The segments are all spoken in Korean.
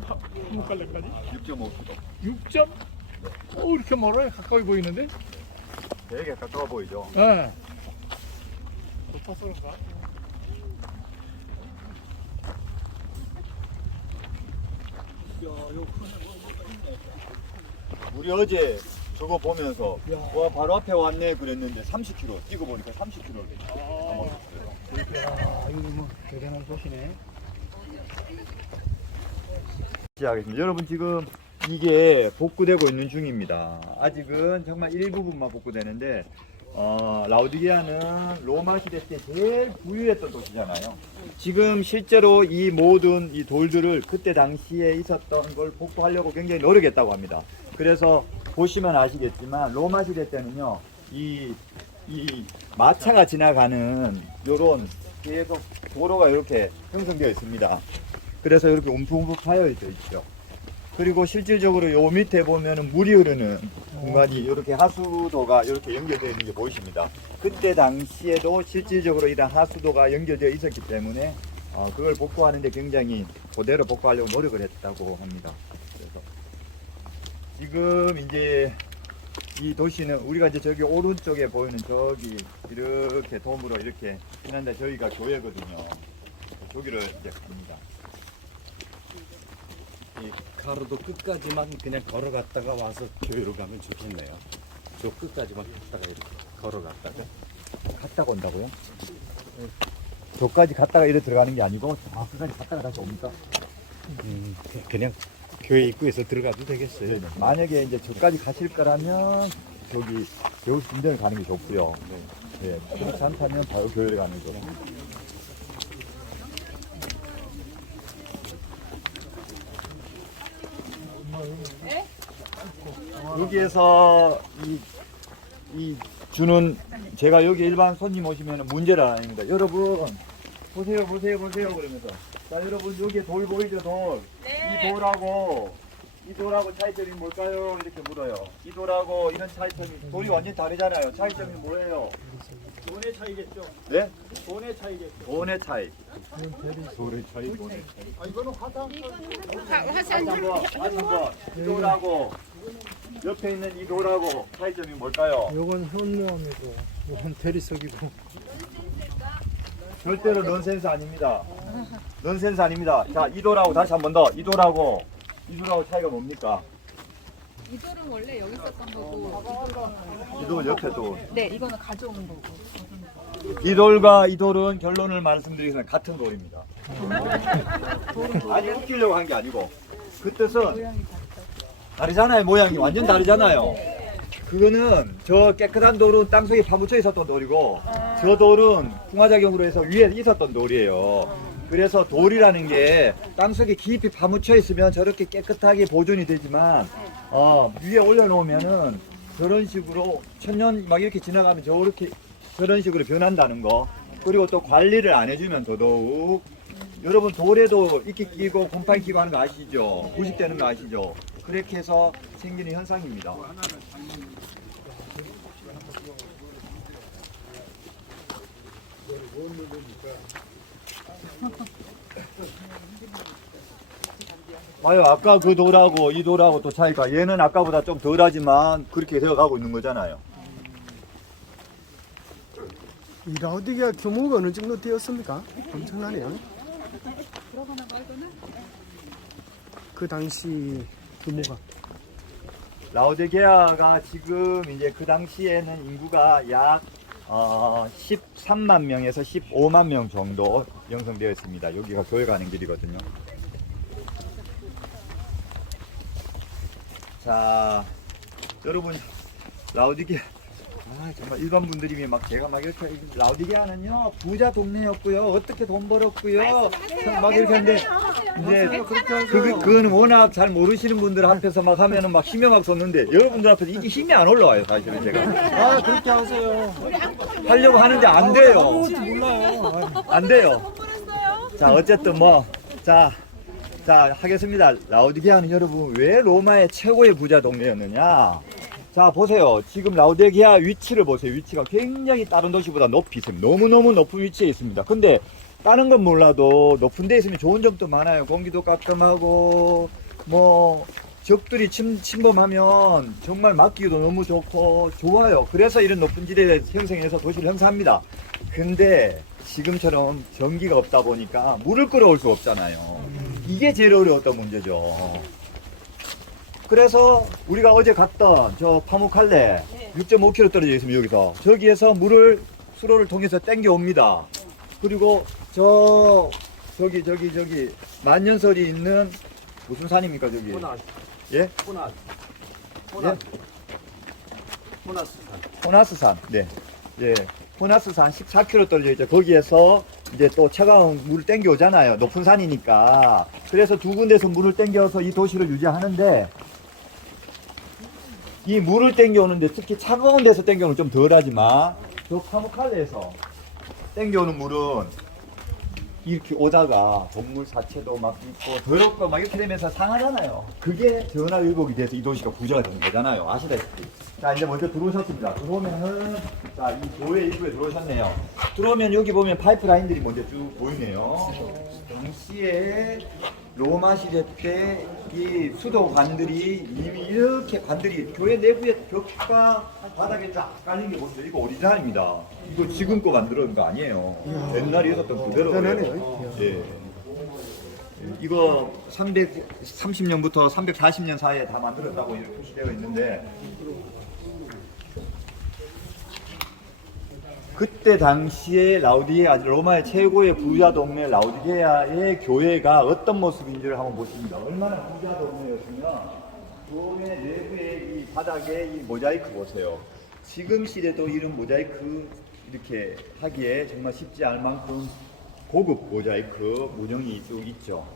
한국 갈래까지? 6.5km. 6점? 이렇게 멀어요? 가까이 보이는데? 되게 가까워 보이죠? 네. 높아서 그런가? 우리 어제 저거 보면서 야. 와 바로 앞에 왔네 그랬는데 30km 뛰고 보니까 30km를 야, 이거 뭐 대단한 곳이네. 시작하겠습니다. 여러분 지금 이게 복구되고 있는 중입니다. 아직은 정말 일부분만 복구되는데 라우디게아는 로마 시대 때 제일 부유했던 도시잖아요. 지금 실제로 이 모든 이 돌들을 그때 당시에 있었던 걸 복구하려고 굉장히 노력했다고 합니다. 그래서 보시면 아시겠지만 로마 시대 때는요 이 마차가 지나가는 요런 계속 도로가 이렇게 형성되어 있습니다. 그래서 이렇게 움푹움푹 파여 있죠. 그리고 실질적으로 요 밑에 보면은 물이 흐르는 공간이 이렇게 하수도가 이렇게 연결되어 있는 게 보이십니다. 그때 당시에도 실질적으로 이런 하수도가 연결되어 있었기 때문에 그걸 복구하는데 굉장히 그대로 복구하려고 노력을 했다고 합니다. 그래서 지금 이제 이 도시는 우리가 이제 저기 오른쪽에 보이는 저기 이렇게 돔으로 이렇게 지난달 저희가 교회거든요. 저기를 이제 갑니다. 이 가로도 끝까지만 그냥 걸어갔다가 와서 교회로 가면 좋겠네요. 저 끝까지만 갔다가 이렇게 걸어갔다가 갔다가 온다고요? 저까지 갔다가 이래 들어가는 게 아니고 끝까지 갔다가 다시 옵니까? 그냥 교회 입구에서 들어가도 되겠어요. 네. 만약에 이제 저까지 가실 거라면 저기 여기 군대를 가는 게 좋고요. 네. 그렇지 않다면 바로 교회를 가는 게 좋고. 여기에서 이 주는 제가 여기 일반 손님 오시면 문제를 안 합니다. 여러분 보세요 그러면서 자 여러분 여기에 돌 보이죠 돌? 네. 이 돌하고 차이점이 뭘까요? 이렇게 물어요. 이 돌하고 이런 차이점이 돌이 완전히 다르잖아요. 차이점이 뭐예요? 돈의 차이겠죠? 네? 돈의 차이겠죠? 돈의 차이. 돌의 차이. 이거는 화상. 다시 한번 이 돌하고 옆에 있는 이 돌하고 차이점이 뭘까요? 요건 현무암이고, 요건 대리석이고. 절대로 넌센스 아닙니다. 넌센스 아닙니다. 자, 이 돌하고 다시 한 번 더. 이 돌하고 차이가 뭡니까? 이 돌은 원래 여기 있었던 거고 이 돌 옆에 돌. 네 이거는 가져온 거고 이 돌과 이 돌은 결론을 말씀드리면 같은 돌입니다. 아니 웃기려고 한 게 아니고 그 뜻은 다르잖아요. 모양이 완전 다르잖아요. 그거는 저 깨끗한 돌은 땅속에 파묻혀 있었던 돌이고 저 돌은 풍화작용으로 해서 위에 있었던 돌이에요. 그래서 돌이라는 게 땅속에 깊이 파묻혀 있으면 저렇게 깨끗하게 보존이 되지만 위에 올려놓으면은 저런 식으로 천년 막 이렇게 지나가면 저런 식으로 변한다는 거. 그리고 또 관리를 안 해주면 더더욱 여러분 돌에도 이끼 끼고 곰팡이 끼고 하는 거 아시죠? 부식되는 거 아시죠? 그렇게 해서 생기는 현상입니다. 봐요, 아까 그 돌하고 이 돌하고 또 차이가 얘는 아까보다 좀 덜하지만 그렇게 되어가고 있는 거잖아요. 이 라우디게아 규모가 어느 정도 되었습니까? 엄청나네요. 그 당시 규모가 라우디게아가 지금 이제 그 당시에는 인구가 약 13만 명에서 15만 명 정도 형성되어 있습니다. 여기가 교회 가는 길이거든요. 자, 여러분 라우디게아 정말 일반 분들이 막 제가 막 이렇게 라우디게아는요 부자 동네였고요 어떻게 돈 벌었고요 막 이렇게 하는데 이제 그거는 워낙 잘 모르시는 분들 앞에서 막 하면은 막 힘이 막 솟는데 여러분들 앞에서 이게 힘이 안 올라와요 사실은 제가 그렇게 하세요. 하려고 하는데 안 돼요 몰라요. 안 돼요. 자 어쨌든 자 하겠습니다. 라우디게아는 여러분 왜 로마의 최고의 부자 동네였느냐? 자 보세요. 지금 라우디게아 위치를 보세요. 위치가 굉장히 다른 도시보다 높이 있습니다. 너무너무 높은 위치에 있습니다. 근데 다른 건 몰라도 높은 데 있으면 좋은 점도 많아요. 공기도 깔끔하고 뭐 적들이 침범하면 정말 막기도 너무 좋고 좋아요. 그래서 이런 높은 지대에 형성해서 도시를 형성합니다. 근데 지금처럼 전기가 없다 보니까 물을 끌어올 수 없잖아요. 이게 제일 어려웠던 문제죠. 그래서 우리가 어제 갔던 저 파묵칼레 6.5km 떨어져 있으면 여기서 저기에서 물을 수로를 통해서 땡겨 옵니다. 그리고 저기 만년설이 있는 무슨 산입니까 저기? 호나스. 예? 호나스. 예? 호나스산. 호나스산. 네. 예. 호나스산 14km 떨어져 있죠. 거기에서 이제 또 차가운 물을 땡겨 오잖아요. 높은 산이니까. 그래서 두 군데서 물을 땡겨서 이 도시를 유지하는데 이 물을 땡겨 오는데 특히 차가운 데서 땡겨 오는 좀 덜하지만 저 파묵칼레에서 땡겨 오는 물은 이렇게 오다가 동물 사체도 막 있고 더럽고 막 이렇게 되면서 상하잖아요. 그게 전화위복이 돼서 이 도시가 부자가 되는 거잖아요. 아시다시피. 자, 이제 먼저 들어오셨습니다. 들어오면은, 자, 이 교회 입구에 들어오셨네요. 들어오면 여기 보면 파이프라인들이 먼저 쭉 보이네요. 당시에 로마 시대 때 이 수도관들이 이미 이렇게 관들이 교회 내부에 벽과 바닥에 쫙 깔린 게 보세요. 이거 오리지널입니다. 이거 지금 거 만들어낸 거 아니에요. 옛날에 있었던 그대로. 대단하네요. 예. 이거 330년부터 340년 사이에 다 만들었다고 이렇게 표시되어 있는데 그때 당시에 라우디게아, 로마의 최고의 부자 동네 라우디게아의 교회가 어떤 모습인지를 한번 보십니다. 얼마나 부자 동네였으면 교회 내부의 이 바닥에 이 모자이크 보세요. 지금 시대도 이런 모자이크 이렇게 하기에 정말 쉽지 않을 만큼 고급 모자이크 문형이 쭉 있죠.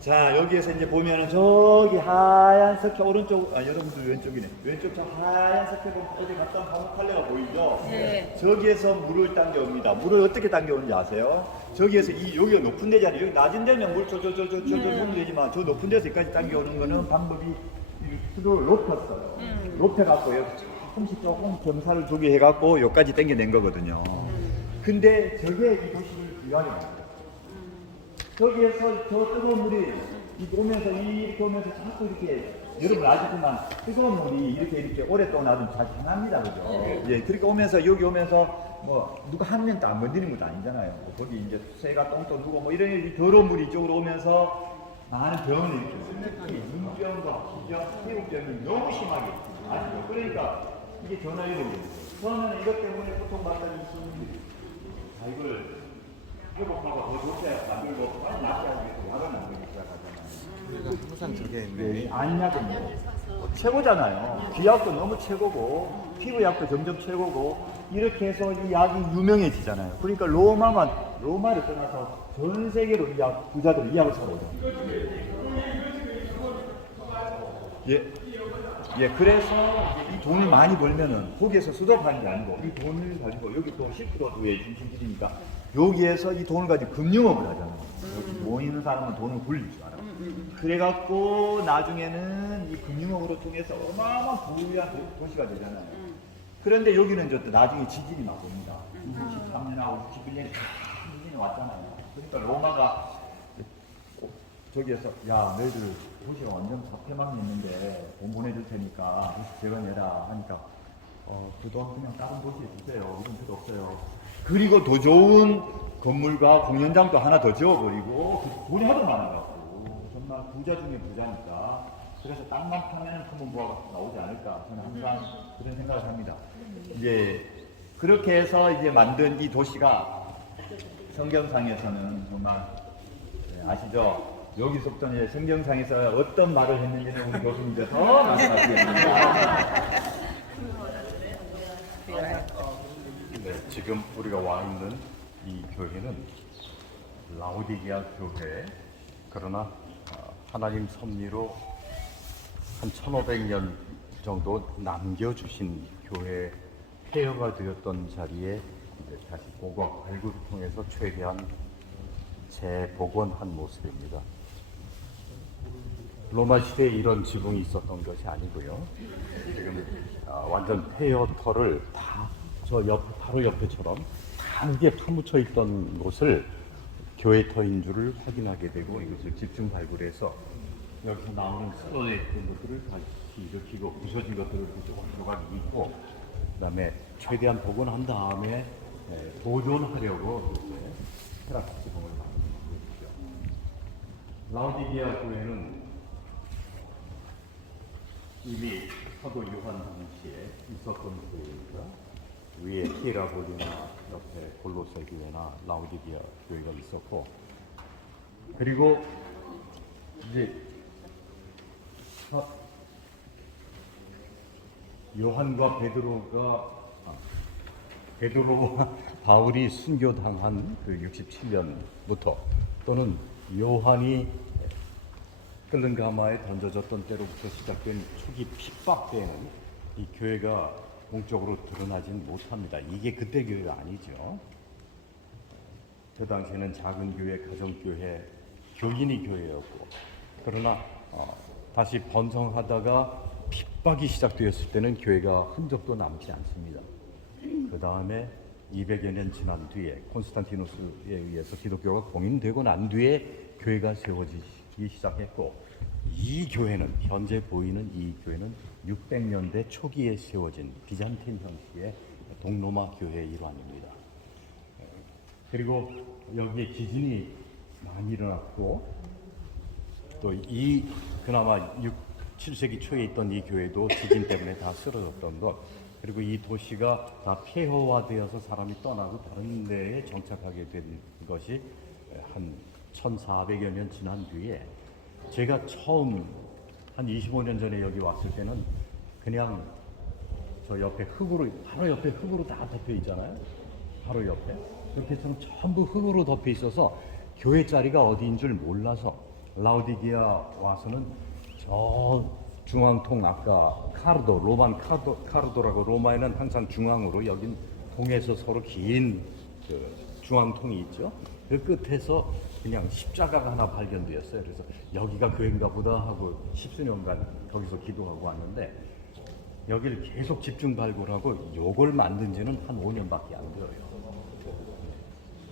자, 여기에서 이제 보면은 저기 하얀 석회 오른쪽, 여러분들 왼쪽이네. 왼쪽 저 하얀 석회 보면 어디 갔던 파묵칼레가 보이죠? 네. 저기에서 물을 당겨옵니다. 물을 어떻게 당겨오는지 아세요? 저기에서 여기가 높은 데잖아요. 여기 낮은 데면 물 오면 되지만 저 높은 데서 여기까지 당겨오는 거는 방법이 이 수도를 높였어요. 높여갖고 여기 조금 경사를 두게 해갖고 여기까지 당겨낸 거거든요. 근데 저게 이 도시를 부유하게 만들어요. 저기에서 저 뜨거운 물이 이렇게 오면서 자꾸 이렇게 여러분 아시지만 뜨거운 물이 이렇게 오랫동안 놔두면 잘 상합니다, 그죠? 예, 그렇게 오면서 여기 오면서 뭐 누가 한 명도 안 건드리는 것도 아니잖아요. 거기 이제 새가 똥도 누고 뭐 이런 더러운 물이 이쪽으로 오면서 많은 병을 일으켰어요. 특히 눈병과 기병, 태우병이 너무 심하게 아시죠? 그러니까 이게 전화위복이에요. 처음에는 이것 때문에 고통받던 이 시민들이 이걸 회복하고 더 좋게 만들고 빨리 낫게 하기 위해서 약을 만들기 시작하잖아요. 우리가 항상 저게 있네. 안약은 최고잖아요. 귀약도 너무 최고고 피부약도 점점 최고고 이렇게 해서 이 약이 유명해지잖아요. 그러니까 로마를 떠나서 전 세계로 이 약 부자들이 이 약을 사러 오죠. 예, 그래서 이 돈을 많이 벌면은 거기에서 수도하는 게 아니고 이 돈을 가지고 여기 또 실크로드의 중심지니까 여기에서 이 돈을 가지고 금융업을 하잖아요. 여기 모이는 사람은 돈을 굴릴 줄 알아. 그래갖고 나중에는 이 금융업으로 통해서 어마어마한 부유한 도시가 되잖아요. 그런데 여기는 저 나중에 지진이 막 옵니다. 23년하고 91년에 지진이 왔잖아요. 그러니까 로마가 저기에서 야 너희들 도시가 완전 사폐망했는데 돈 보내줄 테니까 도시 재건해라 하니까 그 돈 그냥 다른 도시에 주세요. 이건 필요 없어요. 그리고 더 좋은 건물과 공연장도 하나 더 지어버리고 돈이 하도 많아갖고 정말 부자 중에 부자니까 그래서 땅만 파면 큰 문부가 나오지 않을까 저는 항상 그런 생각을 합니다. 이제 그렇게 해서 이제 만든 이 도시가 성경상에서는 정말 아시죠? 여기서부터 이제 성경상에서 어떤 말을 했는지는 우리 교수님께서 말씀하시겠습니다. 네, 지금 우리가 와 있는 이 교회는 라우디게아 교회. 그러나 하나님 섭리로 한 1500년 정도 남겨주신 교회 폐허가 되었던 자리에 다시 보강 발굴을 통해서 최대한 재복원한 모습입니다. 로마 시대에 이런 지붕이 있었던 것이 아니고요. 지금 완전 폐허터를 다 저 바로 옆에처럼 다르게 파묻혀 있던 곳을 교회 터인 줄을 확인하게 되고 이것을 집중 발굴해서 여기서 나오는 쓰러져 있던 것들을 다시 일으키고 부서진 것들을 조각이 있고 그다음에 최대한 복원한 다음에 보존하려고 이렇게 테라스 지붕을 만든 것이죠. 라우디게아 교회는 이미 사도 요한 당시에 있었던 교회입니다. 위에 히에라볼리나 옆에 골로새 교회나 라우디게아 교회가 있었고 그리고 이제 요한과 베드로와 바울이 순교당한 그 67년부터 또는 요한이 끓는 가마에 던져졌던 때로부터 시작된 초기 핍박 때는 이 교회가 공적으로 드러나진 못합니다. 이게 그때 교회가 아니죠. 그 당시에는 작은 교회, 가정교회, 교인이 교회였고 그러나 다시 번성하다가 핍박이 시작되었을 때는 교회가 흔적도 남지 않습니다. 그 다음에 200여 년 지난 뒤에 콘스탄티누스에 의해서 기독교가 공인되고 난 뒤에 교회가 세워지기 시작했고 이 교회는 현재 보이는 이 교회는 600년대 초기에 세워진 비잔틴 형식의 동로마 교회의 일환입니다. 그리고 여기에 지진이 많이 일어났고 또 이 그나마 6, 7세기 초에 있던 이 교회도 지진 때문에 다 쓰러졌던 것 그리고 이 도시가 다 폐허화되어서 사람이 떠나고 다른 데에 정착하게 된 것이 한 1400여 년 지난 뒤에 제가 처음 한 25년 전에 여기 왔을 때는 그냥 저 옆에 흙으로 바로 옆에 흙으로 다 덮여 있잖아요. 바로 옆에 그렇게 해서 전부 흙으로 덮여 있어서 교회 자리가 어디인 줄 몰라서 라우디게아 와서는 저 중앙통 아까 카르도 로만 카르도라고 로마에는 항상 중앙으로 여긴 통에서 서로 긴 그 중앙통이 있죠. 그 끝에서 그냥 십자가가 하나 발견되었어요. 그래서 여기가 교회인가 보다 하고 10수년간 거기서 기도하고 왔는데 여기를 계속 집중 발굴하고 요걸 만든 지는 한 5년밖에 안 돼요.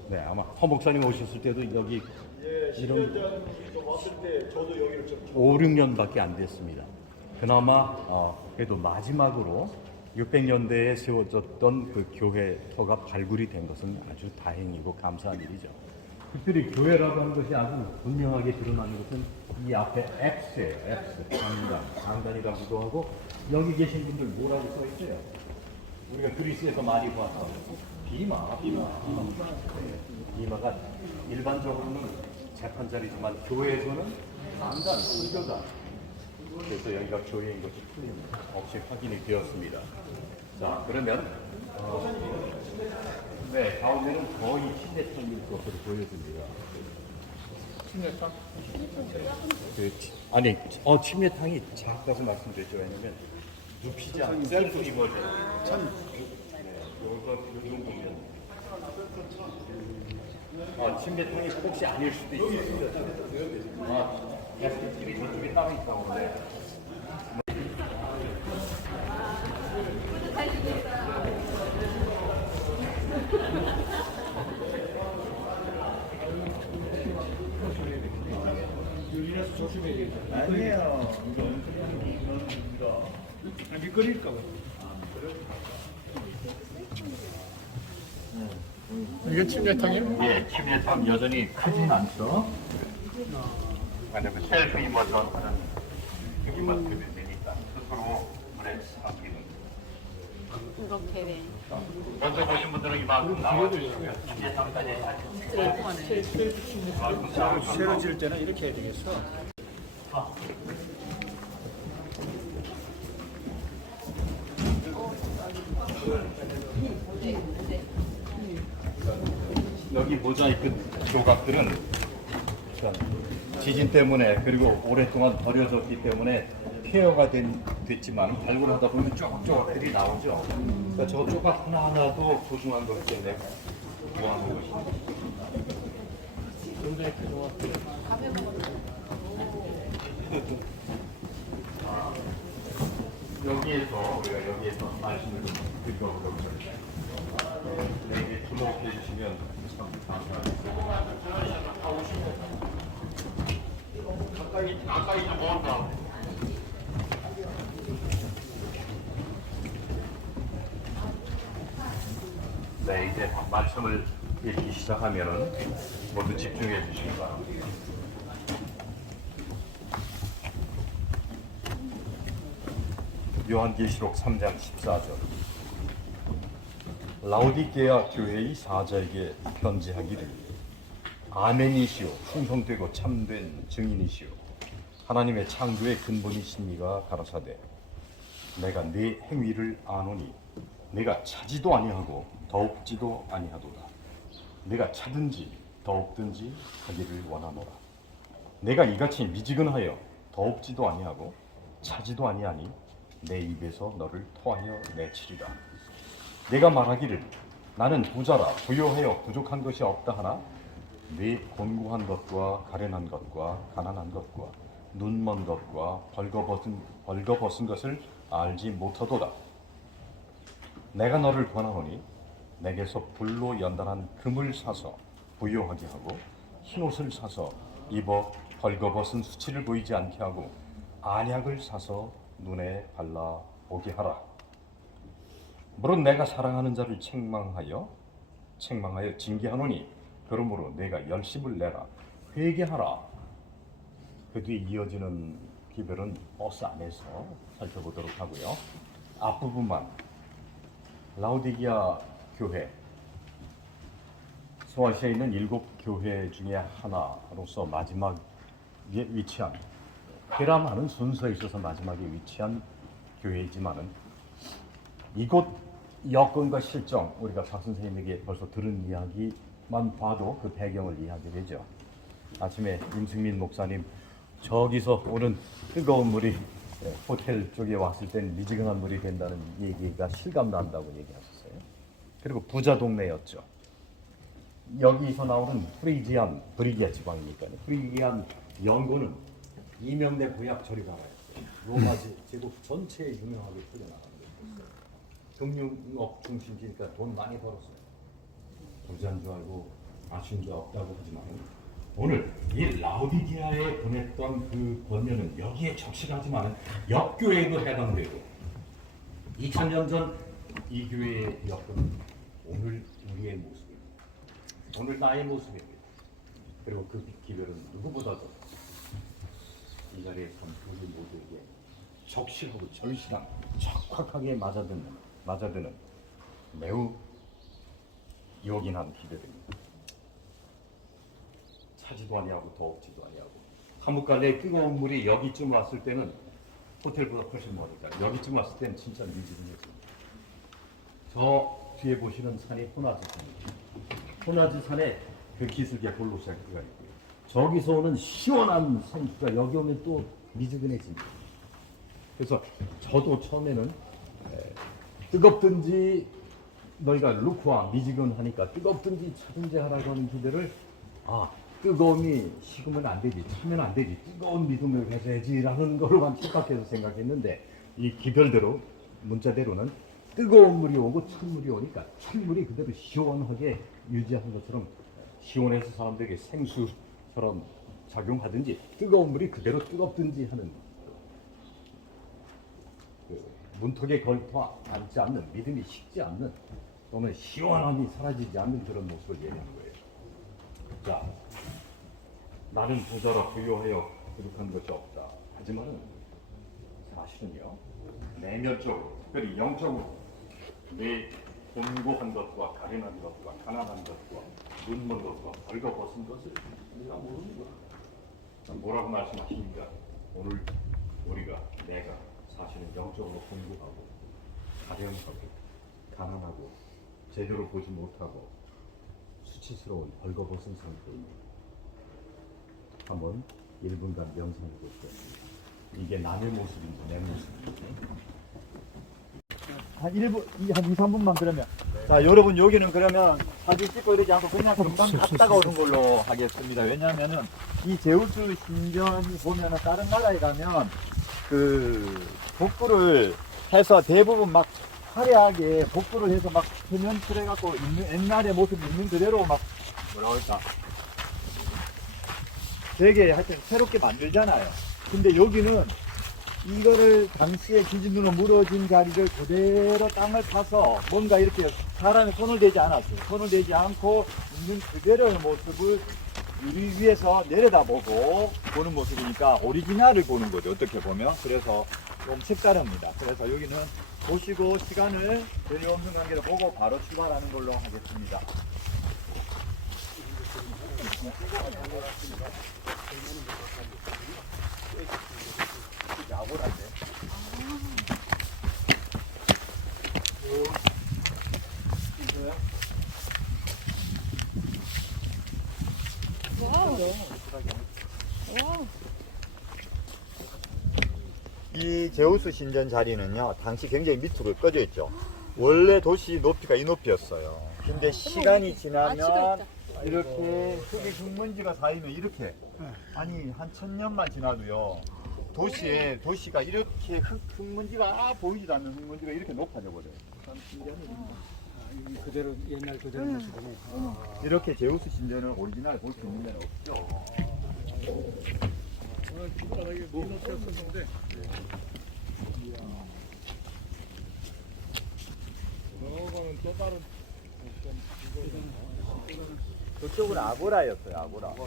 네, 아마 허 목사님 오셨을 때도 여기 이런 왔을 때 저도 여기를 좀 5, 6년밖에 안 됐습니다. 그나마 그래도 마지막으로 600년대에 세워졌던 그 교회 터가 발굴이 된 것은 아주 다행이고 감사한 일이죠. 특별히 교회라고 하는 것이 아주 분명하게 드러나는 것은 이 앞에 X예요. X. 장단이라고도 하고 여기 계신 분들 뭐라고 써 있어요? 우리가 그리스에서 많이 봤던 비마가 일반적으로는 재판자리지만 교회에서는 장단, 순교단. 그래서 여기가 교회인 것이 틀림없이 확인이 되었습니다. 자, 그러면 네, 가운데는 거의 침례탕일 것으로 보여집니다. 침례탕? 아니, 침례탕이 작아서 말씀드렸죠. 왜냐면 눕히지 않고 셀프 이머전. 요거 요 정도면. 침례탕이 혹시 아닐 수도 있어요. 게스트집이 저쪽에 따로 있다고 그러네. 유리라서 조심해야겠다. 아니에요. 미끄러질까 봐. 이게 침례탕이에요? 예, 침례탕 여전히 크진 않죠. 왜냐면 셀프 이머전 하는 여기만 되면 되니까 스스로 물에 삼키는. 이렇게 돼. 먼저 보신 분들은 이만큼 나와주시고요. 침례탕까지 새로 지을 때는 이렇게 해야 되겠어. 여기 모자이크 조각들은 지진 때문에 그리고 오랫동안 버려졌기 때문에 폐허가 됐지만 발굴하다 보면 조각조각들이 나오죠. 그러니까 저 조각 하나하나도 소중한 것이 내가 좋아하는 것입니다. 여기에서 우리가 여기에서 말씀을 좀 드려보도록 하겠습니다. 네, 주목해 주시면 참 감사하겠습니다. 가까이 좀 모은다. 네, 이제 말씀을 읽기 시작하면은 모두 집중해 주시기 바랍니다. 요한계시록 3장 14절. 라오디게아 교회의 사자에게 편지하기를 아멘이시오 충성되고 참된 증인이시오 하나님의 창조의 근본이신 이가 가라사대 내가 네 행위를 아노니 내가 차지도 아니하고 더욱지도 아니하도다. 내가 차든지 더욱든지 하기를 원하노라. 내가 이같이 미지근하여 더욱지도 아니하고 차지도 아니하니 내 입에서 너를 토하여 내치리라. 내가 말하기를 나는 부자라 부요하여 부족한 것이 없다 하나 네 곤고한 것과 가련한 것과 가난한 것과 눈먼 것과 벌거벗은 것을 알지 못하도다. 내가 너를 권하노니 내게서 불로 연단한 금을 사서 부요하게 하고 흰옷을 사서 입어 벌거벗은 수치를 보이지 않게 하고 안약을 사서 눈에 발라 보게 하라. 물론 내가 사랑하는 자를 책망하여 징계하노니 그러므로 내가 열심을 내라 회개하라. 그 뒤에 이어지는 기별은 버스 안에서 살펴보도록 하고요. 앞부분만 라오디게아 교회 소아시아에 있는 7교회 중에 하나로서 마지막에 위치한 회람하는 순서에 있어서 마지막에 위치한 교회이지만은 이곳 여건과 실정 우리가 박 선생님에게 벌써 들은 이야기만 봐도 그 배경을 이해하게 되죠. 아침에 임승민 목사님 저기서 오는 뜨거운 물이 호텔 쪽에 왔을 땐 미지근한 물이 된다는 얘기가 실감난다고 얘기하셨어요. 그리고 부자 동네였죠. 여기서 나오는 브리기아 지방이니까요. 프리기안 연고는 이명대 고약 저리 가라였어요. 로마 제국 전체에 유명하게 풀려나가는 거였어요. 금융업 중심지니까 돈 많이 벌었어요. 부자인 줄 알고 아쉬운 줄 없다고 하지만 오늘 이 라오디게아에 보냈던 그 권면은 여기에 적실하지만 옆 교회에도 해당되고 2000년 전 이 교회의 여건은 오늘 우리의 모습입니다. 오늘 나의 모습입니다. 그리고 그 기별은 누구보다도 이 자리에 선 우리 모두에게 적실하고 절실한 척박하게 맞아드는 매우 요긴한 기별입니다. 차지도 아니하고 더욱지도 아니하고 한뭇간에 뜨거운 물이 여기쯤 왔을 때는 호텔보다 훨씬 멀었다. 여기쯤 왔을 때는 진짜 미지근했습니다. 저 뒤에 보시는 산이 호나즈산입니다. 호나즈산에 그 기슭에 볼로샤크가 있고요. 저기서 오는 시원한 생수가 여기 오면 또 미지근해집니다. 그래서 저도 처음에는 뜨겁든지 너희가 루크와 미지근하니까 뜨겁든지 차든지 하라고 하는 기대를 뜨거움이 식으면 안 되지, 차면 안 되지, 뜨거운 믿음을 가져야지라는 거로만 착각해서 생각했는데 이 기별대로 문자대로는 뜨거운 물이 오고 찬물이 오니까 찬물이 그대로 시원하게 유지한 것처럼 시원해서 사람들에게 생수처럼 작용하든지 뜨거운 물이 그대로 뜨겁든지 하는 그 문턱에 걸터 앉지 않는 믿음이 식지 않는 또는 시원함이 사라지지 않는 그런 모습을 얘기하는 거예요. 자, 나는 부자라 부요하여 부족한 것이 없다. 하지만은 사실은요, 내면적으로, 특별히 영적으로 내 곤고한 것과 가련한 것과 가난한 것과 눈먼 것과 벌거벗은 것을 우리가 모르는 거야. 뭐라고 말씀하십니까? 오늘 내가 사실은 영적으로 곤고하고 가련하고 가난하고 제대로 보지 못하고 수치스러운 벌거벗은 상태입니다. 한번 1분간 명상해 보시겠습니다. 이게 남의 모습인지 내 모습인지. 한 1분, 한 2, 3분만 그러면. 자, 여러분, 여기는 그러면 사진 찍고 이러지 않고 그냥 금방 갔다가 오는 걸로 하겠습니다. 왜냐면은 이 제우스 신전이 보면은 다른 나라에 가면 그 복구를 해서 대부분 막 화려하게 복구를 해서 막 표면칠 해갖고 있는 옛날의 모습 있는 그대로 막 뭐라 그럴까. 되게 하여튼 새롭게 만들잖아요. 근데 여기는 이거를 당시에 기준으로 무너진 자리를 그대로 땅을 파서 뭔가 이렇게 사람의 손을 대지 않았어요. 손을 대지 않고 있는 그대로의 모습을 유리 위에서 내려다보고 보는 모습이니까 오리지널을 보는 거죠. 어떻게 보면. 그래서 좀 색다릅니다. 그래서 여기는 보시고 시간을 전혀 없는 관계로 보고 바로 출발하는 걸로 하겠습니다. 야보란데. 이 제우스 신전 자리는요, 당시 굉장히 밑으로 꺼져 있죠. 원래 도시 높이가 이 높이였어요. 근데 시간이 지나면 이렇게 흙이 흙먼지가 쌓이면 이렇게, 아니 한 1000년만 지나도요, 도시가 이렇게 흙먼지가 보이지도 않는 흙먼지가 이렇게 높아져 버려요. 참 신기하네요. 그대로 옛날 그대로 모습이네. 이렇게 제우스 신전을 오리지널 볼 수 있는 데는 없죠. 오늘 뒷바닥에 미노피였었는데 저거는 또 다른 그쪽은 아고라였어요. 아고라.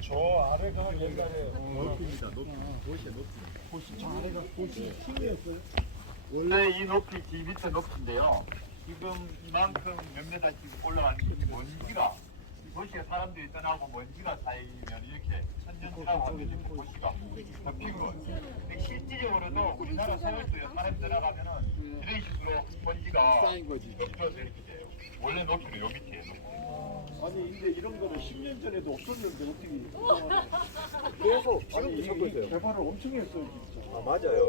저 아래가 옛날에 높이입니다. 높이. 도시의 높이. 저 아래가 도시 층이었어요. 원래 이 높이, 이 밑에 높이인데요. 지금 이만큼 몇 메다 지금 올라가는 게 먼지가, 이 도시에 사람들이 떠나고 먼지가 쌓이면 이렇게 천년 지나고 하면 이렇게 도시가 덮이는 거예요. 근데 실질적으로도 우리나라 서울도에 사람 떠나가면은 이런 식으로 먼지가 덮여서 이렇게 돼요. 원래 높이는 요 밑에. 아니 근데 이런 거는 10년 전에도 없었는데 어떻게 계속 지금도 찾고 있어요. 개발을 엄청 했어요 진짜. 아, 맞아요.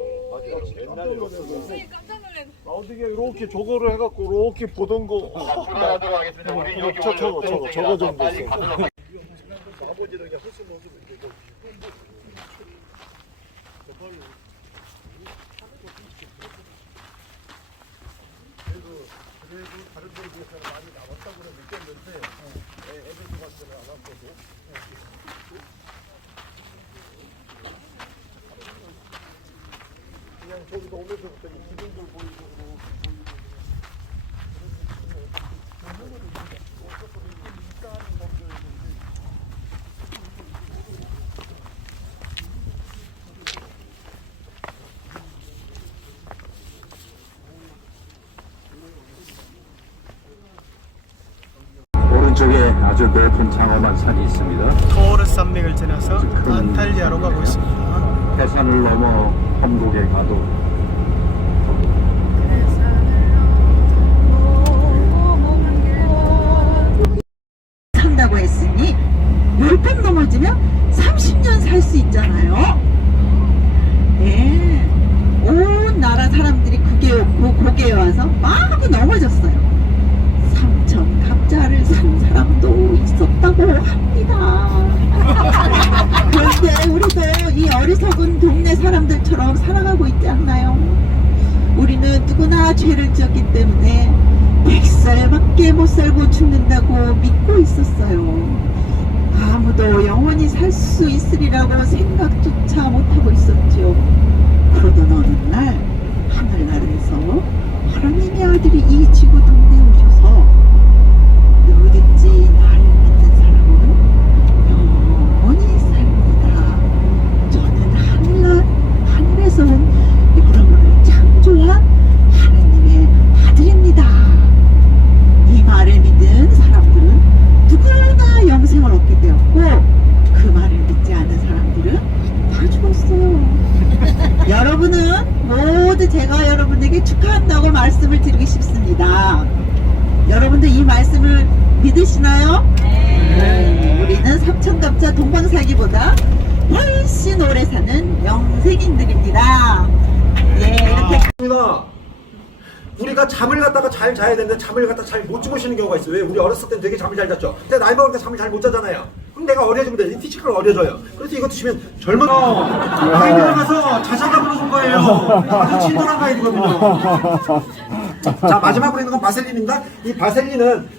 옛날에 선생님 깜짝 놀랐어요. 어떻게 이렇게 저거를 해갖고 이렇게 보던 거. 돌아가도록 하겠습니다. 우리 여기 저거 정도 빨리 있어요. 가도록 아버지도 그냥 헛수 모습 이렇게 그래도 다른 데에 비해서는 많이 남았다고는 느꼈는데 애들 같지는 않았거든. 그냥 저기서 오면서부터 이 기둥들 보이고 오른쪽에 아주 높은 장엄한 산이 있습니다. 토르스 산맥을 지나서 안탈리아로 가고 있습니다. 해산을 넘어 homburg에 가도 산다고 했으니 10번 넘어지면 30년 살 수 있잖아요. 예, 온 나라 사람들이 고개에 와서 마구 넘어졌어요. 삼천갑자를 산 사람도 있었다고 합니다. 그런데 우리도 이 어리석은 동네 사람들처럼 살아가고 있지 않나요? 우리는 누구나 죄를 지었기 때문에 100살밖에 못 살고 죽는다고 믿고 있었어요. 아무도 영원히 살 수 있으리라고 생각조차 못하고 있었죠. 그러던 어느 날 하늘나라에서 하나님의 아들이 이 지구 동네에 오셔서 누구든지 나를 믿는 사람은 영원히 삽니다. 저는 하늘에서 온 여러분을 창조한 하나님의 아들입니다. 이 말을 믿은 사람들은 누구나 영생을 얻게 되었고, 그 말을 믿지 않은 사람들은 다 죽었어요. 여러분은 모두 제가 여러분에게 축하한다고 말씀을 드리고 싶습니다. 여러분들 이 말씀을 믿으시나요? 네. 우리 잠을 갖다가 잘 자야 되는데 잠을 갖다가 잘 못 주무시는 경우가 있어요. 왜? 우리 어렸을 때는 되게 잠을 잘 잤죠. 근데 나이 먹으니까 잠을 잘 못 자잖아요. 그럼 내가 어려지면 돼. 피지컬 어려져요. 그래서 이거 드시면 젊은 아이들 가서 자장가부로 준 거예요. 아주 친절한 아이들거든요. 자, 마지막으로 있는 건 바셀린입니다. 이 바셀린은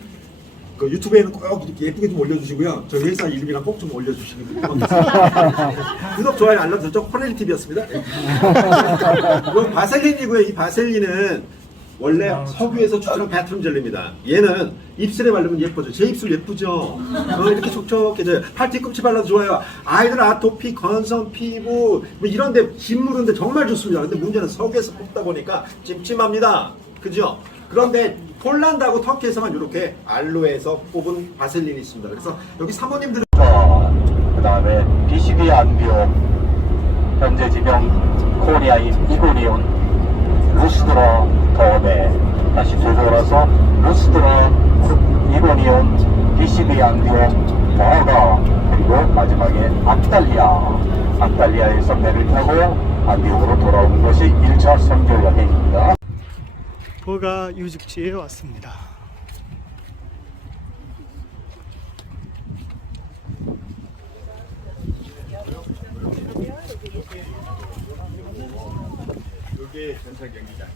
그 유튜브에는 꼭 이렇게 예쁘게 좀 올려주시고요. 저희 회사 이름이랑 꼭 좀 올려주시면 고맙겠습니다. 구독, 좋아요, 알람 설정 코넬리 TV였습니다. 이 바셀린이고요. 이 바셀린은 원래 석유에서 추출한 베트남 젤리입니다. 얘는 입술에 바르면 예뻐져. 제 입술 예쁘죠? 이렇게 촉촉해져요. 팔 뒤꿈치 발라도 좋아요. 아이들 아토피, 건성, 피부 뭐 이런데 진 무르는데 정말 좋습니다. 근데 문제는 석유에서 뽑다 보니까 찜찜합니다. 그죠? 그런데 폴란드하고 터키에서만 이렇게 알로에에서 뽑은 바셀린이 있습니다. 그래서 여기 사모님들은 그 다음에 DCD 안비오, 현재 지금 코리아인 이고리온, 루스드러 더네, 다시 되돌아서 루스드러 이고리온, DCD 안비오, 버거, 그리고 마지막에 악달리아에서 배를 타고 안비오로 돌아오는 것이 1차 선교 여행입니다. 버가 유적지에 왔습니다. 이게 전차 경기장.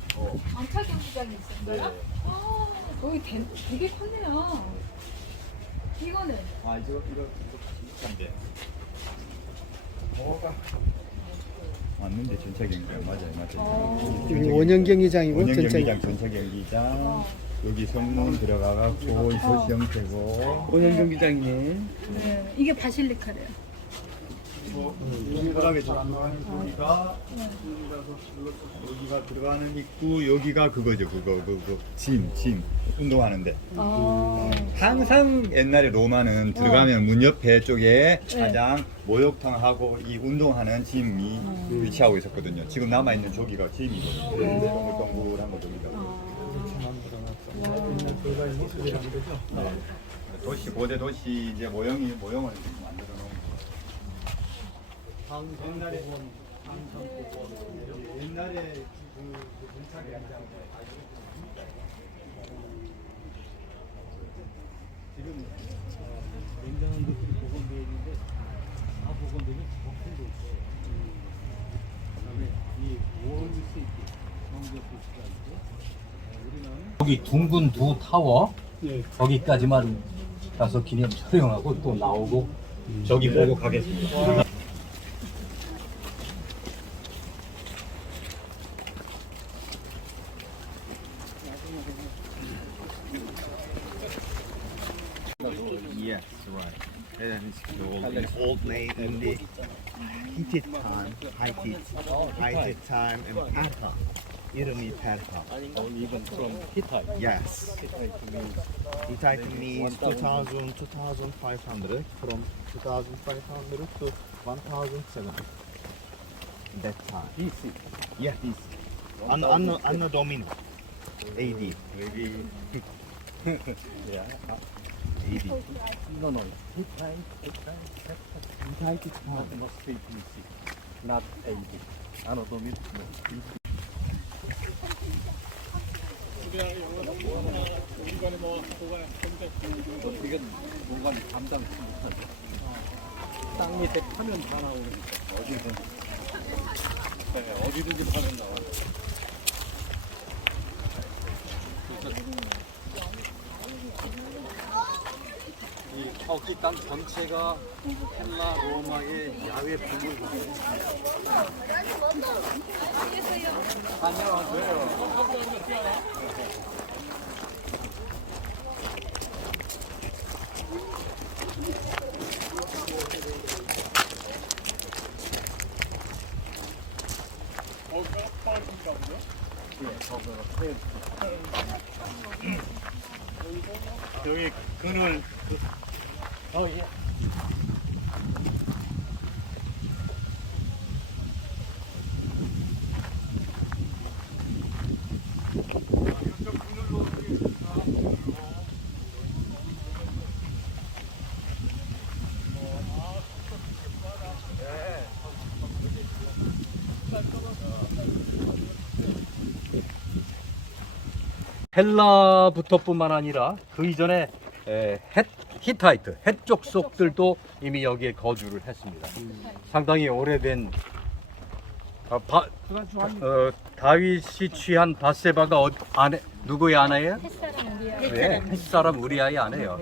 전차 경기장이 있었어요? 아, 거기 되게 컸네요. 이거는 아, 이거 비슷한데. 뭐가 맞는데 전차 경기장 맞아요. 여기 원형 경기장이고 원형 전차 경기장, 전차 경기장. 여기 성문 들어가갖고 이 도시 형태고. 원형 경기장이에 네, 이게 바실리카래요. 동그랗게 여기가 들어가는 입구, 여기가 그거죠. 그거 짐 운동하는데. 항상 옛날에 로마는 들어가면 문 옆에 쪽에 차장, 목욕탕하고 이 운동하는 짐이 위치하고 있었거든요. 지금 남아 있는 저기가 짐이거든요. 동글동글한 거 저기가. 도시 고대 도시 이제 모형을 만들어 놓은. 옛날에 그 전차기 지금 굉장한 것들이 복원되어 있는데 다 복원되면 적힌도 있어요. 그다음에 이 월스트 정도 도시가 있고 우리나라는 여기 둥근 두 타워 거기까지만 가서 기념 촬영하고 또 나오고 저기 보고 가겠습니다. Yes, right. And it's old name in the Hittite time, Hittite time, and Persia. 이름이 Persia. Even from Hittite. Yes. Hittite means 2,000, 2,500, from 2,500 to 1,700. That time. BC. Yeah, BC. Anno Domini. AD. 여기 Yeah. AD. No. Hittite must be BC, not AD. Anno Domini. 이건 공간이 감당치 못한다. 땅 밑에 파면 다 나오니까 어디든 어디든지 파면 나와. 이 터키 땅 전체가 헬라 로마의 야외 박물관이에요. 안녕하세요. 여기 그늘 헬라부터뿐만 아니라 그 이전에 히타이트, 헷족속들도 이미 여기에 거주를 했습니다. 상당히 오래된 다윗이 취한 바세바가 누구의 아내예요? 네, 햇사람 우리아의 아내예요.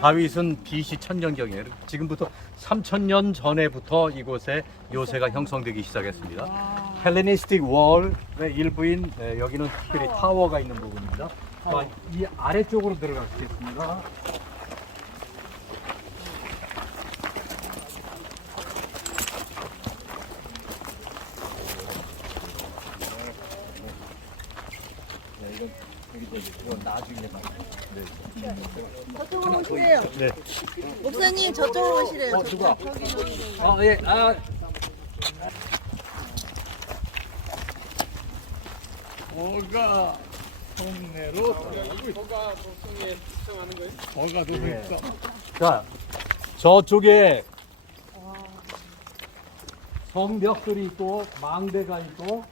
다윗은 BC 1000년경이에요. 지금부터 3000년 전에부터 이곳에 요새가 형성되기 시작했습니다. 헬레니스틱 월의 일부인 여기는 특별히 타워가 있는 부분입니다. 자, 이 아래쪽으로 들어가겠습니다. 저쪽으로 오시래요. 네. 목사님 저쪽으로 오시래요. 누가? 예. 뭐가 동네로 뭐가 도성에 특성하는 거예요? 뭐가 도성에 특성? 자, 저쪽에 성벽들이 있고 망대가 있고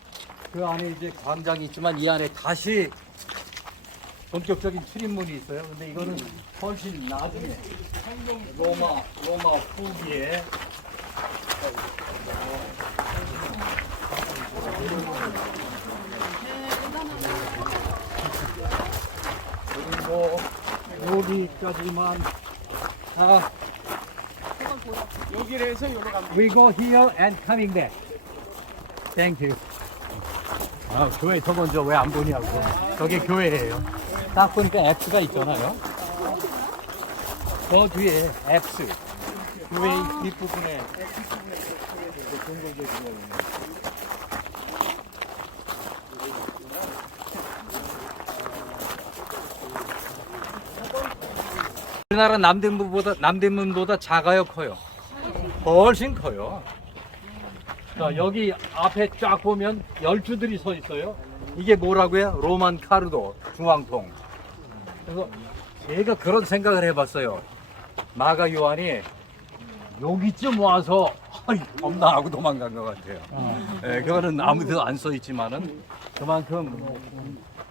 그 안에 이제 광장이 있지만 이 안에 다시 본격적인 출입문이 있어요. 근데 이거는 훨씬 나중에 로마 후기에 그리고 여기까지만 여기를 해서 여기로 가면 We go here and coming back. Thank you. 교회 더 먼저 왜 안 보냐고. 저게 교회예요. 딱 보니까 X가 있잖아요. 저 뒤에 X. 교회 뒷부분에 우리나라 남대문보다 작아요, 커요? 훨씬 커요. 자, 여기 앞에 쫙 보면 열주들이 서 있어요. 이게 뭐라고요? 로만 카르도, 중앙통. 그래서 제가 그런 생각을 해봤어요. 마가 요한이 여기쯤 와서 겁나 하고 도망간 것 같아요. 그거는 아무데도 안 써 있지만은 그만큼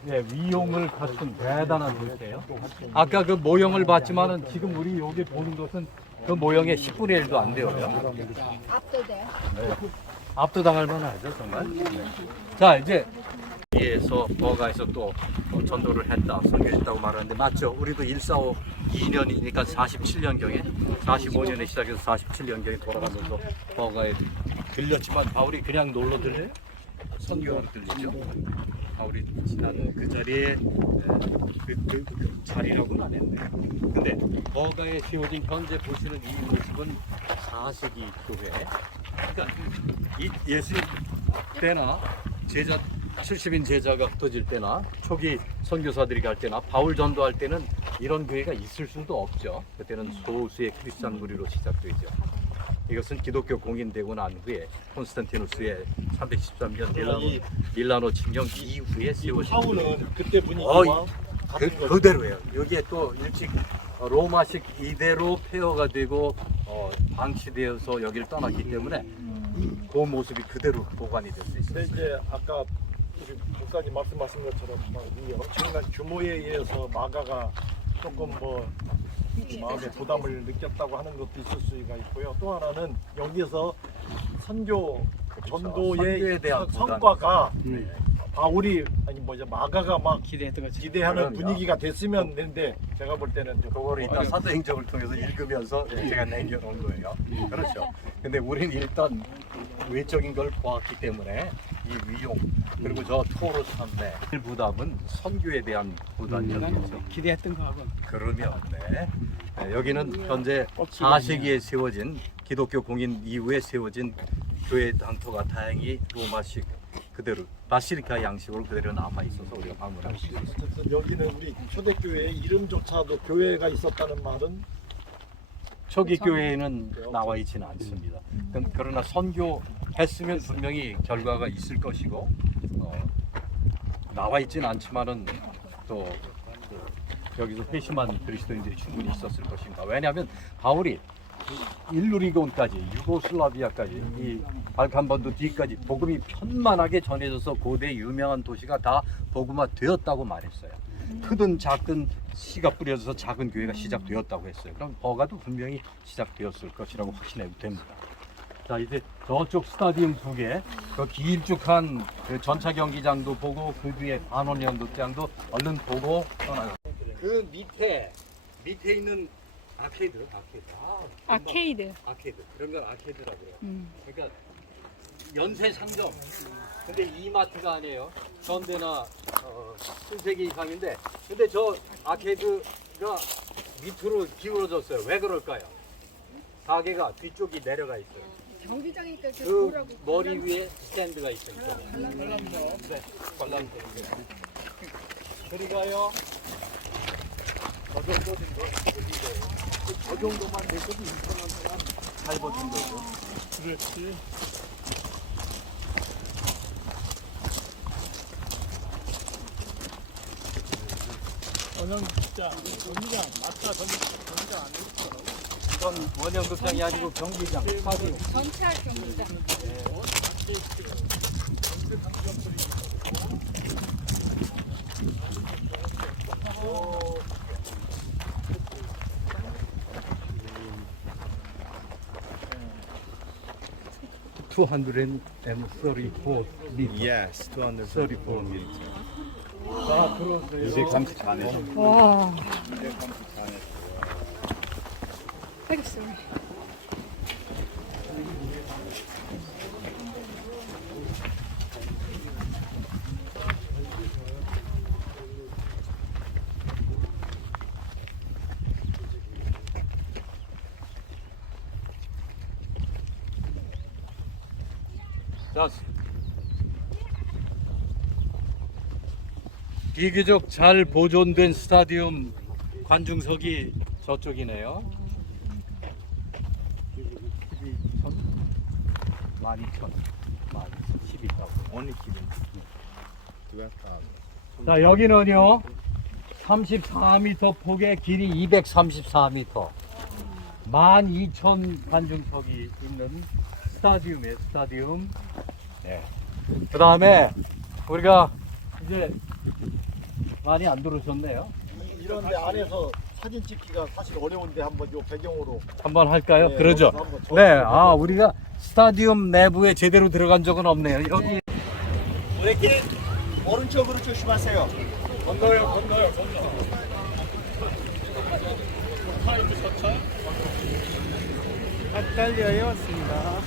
위용을 갖춘 대단한 글씨예요. 아까 그 모형을 봤지만은 지금 우리 여기 보는 것은 그 모형의 10분의 1도 안 돼요. 압도당할 만하죠, 정말. 자, 이제 여기에서 버가에서 또 전도를 했다, 선교했다고 말하는데 맞죠? 우리도 145 2년이니까 47년경에 45년에 시작해서 47년경에 돌아가면서 버가에 들렸지만 바울이 그냥 놀러 들려요? 선교하러 들리죠? 바울이 지난 그 자리에 그 자리라고는 안 했네. 근데 버가에 세워진 현재 보시는 이 모습은 4세기 교회. 그러니까 이 예수님 때나 70인 제자가 흩어질 때나 초기 선교사들이 갈 때나 바울 전도할 때는 이런 교회가 있을 수도 없죠. 그때는 소수의 크리스찬 무리로 시작되죠. 이것은 기독교 공인되고 난 후에 콘스탄티누스의 313년 밀라노 침령 이후에 세워진 사우는 그때 분위기와 그대로예요. 여기에 또 일찍 로마식 이대로 폐허가 되고 방치되어서 여기를 떠났기 때문에 그 모습이 그대로 보관이 될 수 있어요. 근데 이제 아까 우리 목사님 말씀하신 것처럼 이 엄청난 규모에 의해서 마가가 조금 마음의 부담을 느꼈다고 하는 것도 있을 수가 있고요. 또 하나는 여기서 선교 전도의 선교에 대한 성과가 바울이 마가가 막 기대하는 분위기가 됐으면 되는데 제가 볼 때는 좀 그거를 일단 사도행전을 통해서 읽으면서 제가 남겨놓은 거예요. 그렇죠. 근데 우리는 일단 외적인 걸 보았기 때문에 이 위용 그리고 저 토로 산매 부담은 선교에 대한 부담이었죠. 기대했던 거하고. 그러면 여기는 현재 4세기에 세워진 기독교 공인 이후에 세워진 교회 당토가 다행히 로마식 그대로 바실리카 양식으로 그대로 남아 있어서 우리가 방문할 수 있습니다. 여기는 우리 초대교회 이름조차도 교회가 있었다는 말은 초기 교회에는 나와 있지는 않습니다. 그러나 선교했으면 분명히 결과가 있을 것이고 나와 있지는 않지만은 또 여기서 회심한 그리스도인들이 충분히 있었을 것입니다. 왜냐하면 바울이 일루리곤까지 유고슬라비아까지 이 발칸반도 뒤까지 복음이 편만하게 전해져서 고대 유명한 도시가 다 복음화 되었다고 말했어요. 크든 작든 씨가 뿌려져서 작은 교회가 시작되었다고 했어요. 그럼 버가도 분명히 시작되었을 것이라고 확신해도 됩니다. 자, 이제 저쪽 스타디움 속에 그 길쭉한 그 전차 경기장도 보고 그 뒤에 반원 연극장도 얼른 보고 떠나요. 그 밑에 있는 아케이드. 아케이드. 아케이드. 그런 걸 아케이드라고 해요. 그러니까 연쇄 상점. 근데 이마트가 아니에요. 현대나 신세계 이상인데, 근데 저 아케이드가 밑으로 기울어졌어요. 왜 그럴까요? 가게가 뒤쪽이 내려가 있어요. 경기장이니까 그 머리 위에 스탠드가 있으니까. 관람석. 네, 관람석. 그리가요. 저 정도 정도 저 정도만 돼도 2,000원 동안 잘 버틴 거죠. 그렇지. 원형극장, 경기장, 맞다 경기장 안 있어. 이건 원형극장이 아니고 경기장, 스타디움. 전차 경기장. Yes, 234 meters. 자, 들어오세요. 234m. 와. 알겠어요. 자, 비교적 잘 보존된 스타디움 관중석이 저쪽이네요. 12,000, 12,000. Only 12,000. 자, 여기는요 34m 폭에 길이 234m 12,000 관중석이 있는 스타디움이에요. 스타디움. 네. 그 다음에 우리가 이제 많이 안 들어오셨네요. 이런데 안에서 사진 찍기가 사실 어려운데 한번 요 배경으로 한번 할까요? 네, 그러죠. 여기서 한번 네, 우리가 스타디움 내부에 제대로 들어간 적은 없네요. 여기 브레이킹 오른쪽으로 조심하세요. 건너요. 안탈리아에 왔습니다.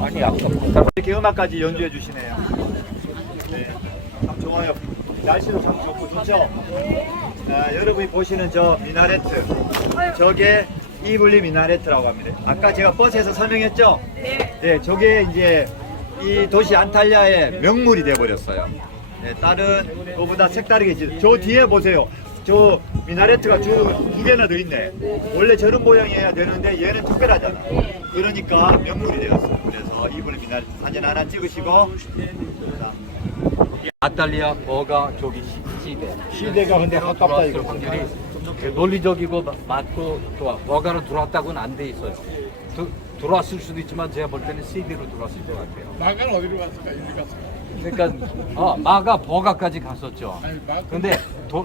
아니 아까 이렇게 음악까지 연주해 주시네요. 네, 참 좋아요. 날씨도 참 좋고 좋죠. 자, 여러분이 보시는 저 미나레트, 저게 이블리 미나레트라고 합니다. 아까 제가 버스에서 설명했죠? 네, 저게 이제 이 도시 안탈리아의 명물이 돼 버렸어요. 네, 다른 거보다 색다르게 저 뒤에 보세요. 저 미나레트가 두 개나 더 있네. 원래 저런 모양이어야 되는데 얘는 특별하잖아. 그러니까 명물이 되었어요. 그래서 이블리 미나레트 사진 하나 찍으시고. 자, 아탈리아 버가 저기 시대가 근데 가깝다 이거. 확률이 논리적이고 맞고 또 버가로 들어왔다고는 안 돼 있어요. 들어왔을 수도 있지만 제가 볼 때는 CD로 들어왔을 것 같아요. 마가는 어디로 갔을까? 일리 갔을까? 그러니까 마가 버가까지 갔었죠. 근데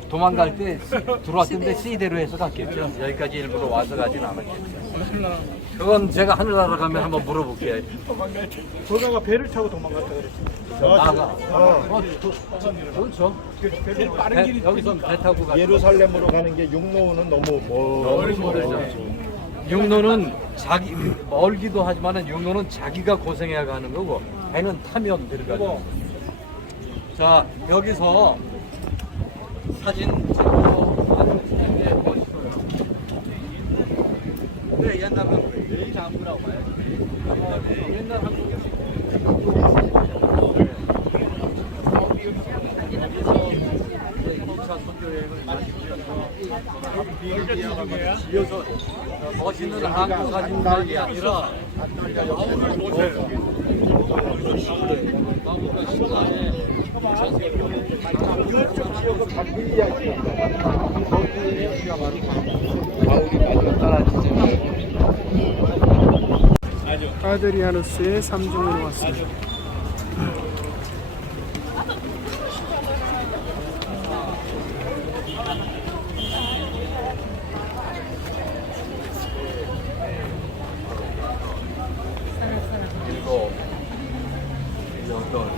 도망갈 때 들어왔던데 CD로 해서 갔겠죠. 여기까지 일부러 와서 가진 않았겠죠. 그건 제가 하늘나라 가면 한번 물어볼게요. 버가가 배를 타고 도망갔다 그랬어. 나가. 그렇죠. 여기서 배 타고 가. 예루살렘으로 가는 게 육로는 너무 멀죠. 육로는 자기 멀기도 하지만은 육로는 자기가 고생해야 가는 거고 배는 타면 들어가죠. 자 여기서 사진 찍고 하는 게 멋있어요. 근데 옛날 한국 내일 한국이라고 봐야지. 옛날 한국이 2차 선교여행을 이어서 멋있는 한국 사진만이 아니라 아드리아누스의 삼중으로 왔습니다. 일곱, 여덟,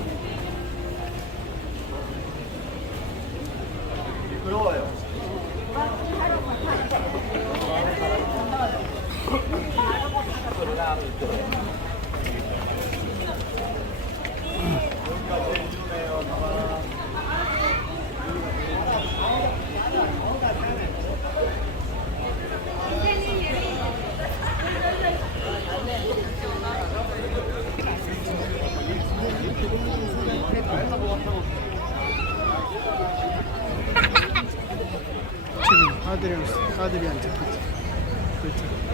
지금 아드리안자 그렇죠.